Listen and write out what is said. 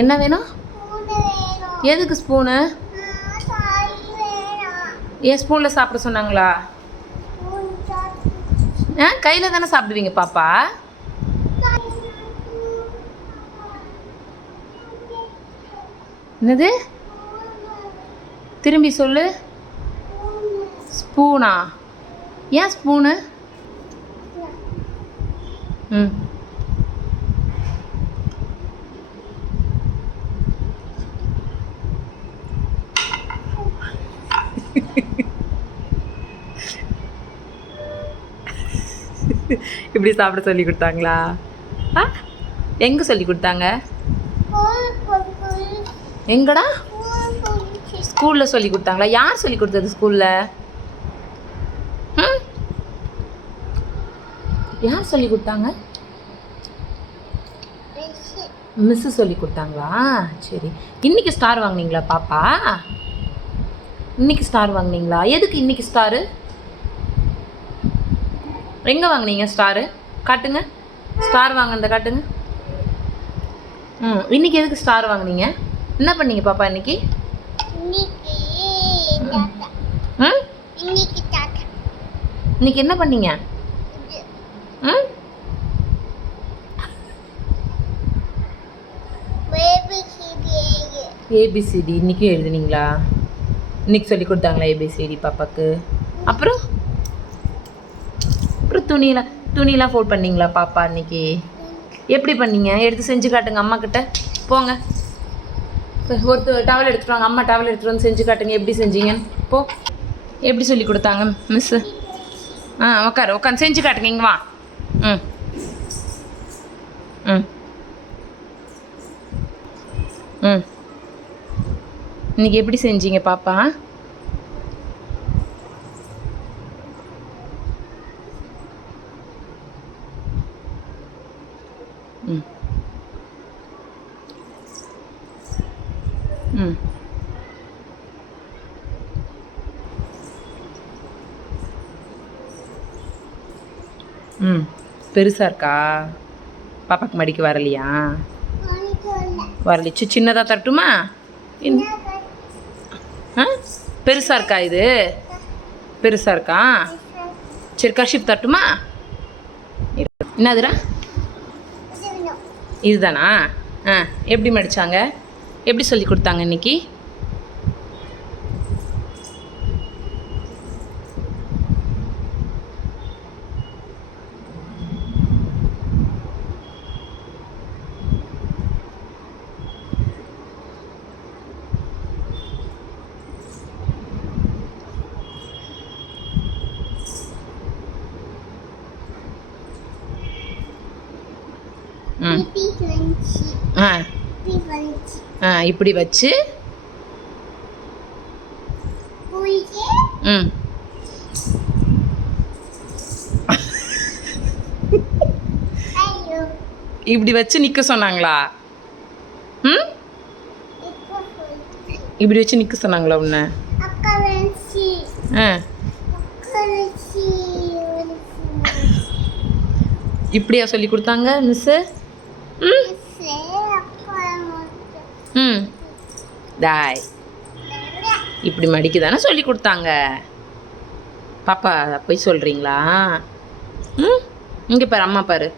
என்ன வேணும்? எதுக்கு ஸ்பூனு? ஏன் ஸ்பூனில் சாப்பிட சொன்னாங்களா? கையில் தானே சாப்பிடுவீங்க பாப்பா. என்னது? திரும்பி சொல்லு. ஸ்பூனா? ஏன் ஸ்பூனு? ம் இப்படி சாப்பிட சொல்லி கொடுத்தாங்களா? எங்கே சொல்லி கொடுத்தாங்க? எங்கடா? ஸ்கூலில் சொல்லி கொடுத்தாங்களா? யார் சொல்லி கொடுத்தது ஸ்கூலில்? யார் சொல்லி கொடுத்தாங்க? மிஸ்ஸு சொல்லி கொடுத்தாங்களா? சரி. இன்னைக்கு ஸ்டார் வாங்கினீங்களா பாப்பா? இன்னைக்கு ஸ்டார் வாங்கினீங்களா? எதுக்கு இன்னைக்கு ஸ்டாரு? எங்கே வாங்கினீங்க ஸ்டாரு? காட்டுங்க. ஸ்டார் வாங்கினத காட்டுங்க. இன்னைக்கு எதுக்கு ஸ்டார் வாங்கினீங்க? என்ன பண்ணீங்க பாப்பா இன்னைக்கு? இன்னைக்கு என்ன பண்ணீங்க? ஏபிசிடி இன்னைக்கும் எழுதுனீங்களா? இன்னைக்கு சொல்லி கொடுத்தாங்களா ஏபிசிடி பாப்பாக்கு? அப்புறம் துணியெலாம் ஃபோல்ட் பண்ணிங்களா பாப்பா இன்னைக்கு? எப்படி பண்ணீங்க? எடுத்து செஞ்சு காட்டுங்க அம்மா கிட்ட. போங்க, ஒரு டவல் எடுத்துகிட்டு வாங்க. அம்மா டவல் எடுத்துகிட்டு வந்து செஞ்சு காட்டுங்க எப்படி செஞ்சீங்கன்னு. போ. எப்படி சொல்லி கொடுத்தாங்க மிஸ்ஸு? உட்காந்து செஞ்சு காட்டுங்க. இங்கே வா. ம் ம் ம் இன்னைக்கு எப்படி செஞ்சீங்க பாப்பா? ம் ம் ம் பெருசாக இருக்கா? பாப்பாக்கு மடிக்க வரலையா? வரலிச்சு. சின்னதாக தரட்டுமா? பெருசாக இருக்கா? இது பெருசாக இருக்கா? சரி, கர்ஷிப் தரட்டுமா? என்னதுடா? இதுதானா? எப்படி மடித்தாங்க? எப்படி சொல்லி கொடுத்தாங்க இன்னைக்கு? இப்படி வச்சு இப்படி வச்சு நிற்க சொன்னாங்களா? இப்படி வச்சு நிற்க சொன்னாங்களா உன்னை? இப்படியா சொல்லி கொடுத்தாங்க மிஸ்ஸு? டாய் இப்படி மடிக்க தானே சொல்லி கொடுத்தாங்க பாப்பா. போய் சொல்கிறீங்களா? இங்கே பாரு, அம்மா பாரு.